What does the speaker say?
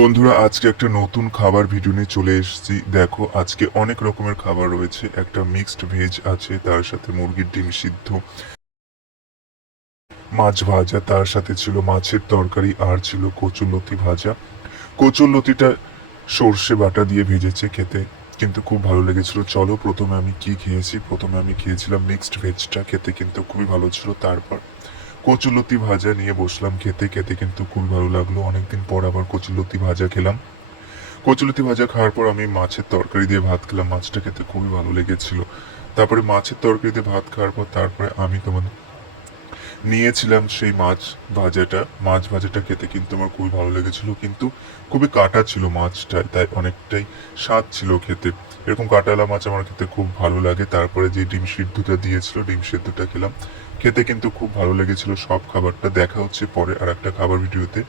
বন্ধুরা, আজকে একটা নতুন খাবার ভিডিও নিয়ে চলে এসেছি। দেখো, আজকে অনেক রকমের খাবার রয়েছে। একটা মিক্সড ভেজ আছে, তার সাথে মুরগির ডিম সিদ্ধ, মাছ ভাজা, তার সাথে ছিল মাছের তরকারি, আর ছিল কচুরলতি ভাজা। কচুরলতিটা সর্ষে বাটা দিয়ে ভেজেছে, খেতে কিন্তু খুব ভালো লেগেছিল। চলো প্রথমে আমি কি খেয়েছি। প্রথমে আমি খেয়েছিলাম মিক্সড ভেজটা, খেতে কিন্তু খুবই ভালো ছিল। তারপর কচুরলতি ভাজা নিয়ে বসলাম খেতে, খেতে কিন্তু খুবই ভালো লাগলো। অনেকদিন পর আবার কচুরলতি ভাজা খেলাম। কচুলতি ভাজা খাওয়ার পর আমি মাছের তরকারি দিয়ে ভাত খেলাম। মাছটা খেতে খুবই ভালো লেগেছিল। তারপরে মাছের তরকারি দিয়ে ভাত খাওয়ার পর তারপরে আমি তোমাদের নিয়েছিলাম সেই ভাজাটা। মাছ ভাজাটা খেতে কিন্তু আমার খুবই ভালো লেগেছিল, কিন্তু খুবই কাটা ছিল মাছটা, তাই অনেকটাই স্বাদ ছিল খেতে। এরকম কাটালা মাছ আমার খেতে খুব ভালো লাগে। তারপরে যে ডিম সিদ্ধটা দিয়েছিল, ডিম সিদ্ধটা খেলাম, খেতে কিন্তু খুব ভালো লেগেছিল। সব খাবারটা দেখা হচ্ছে পরে আর একটা খাবার ভিডিওতে।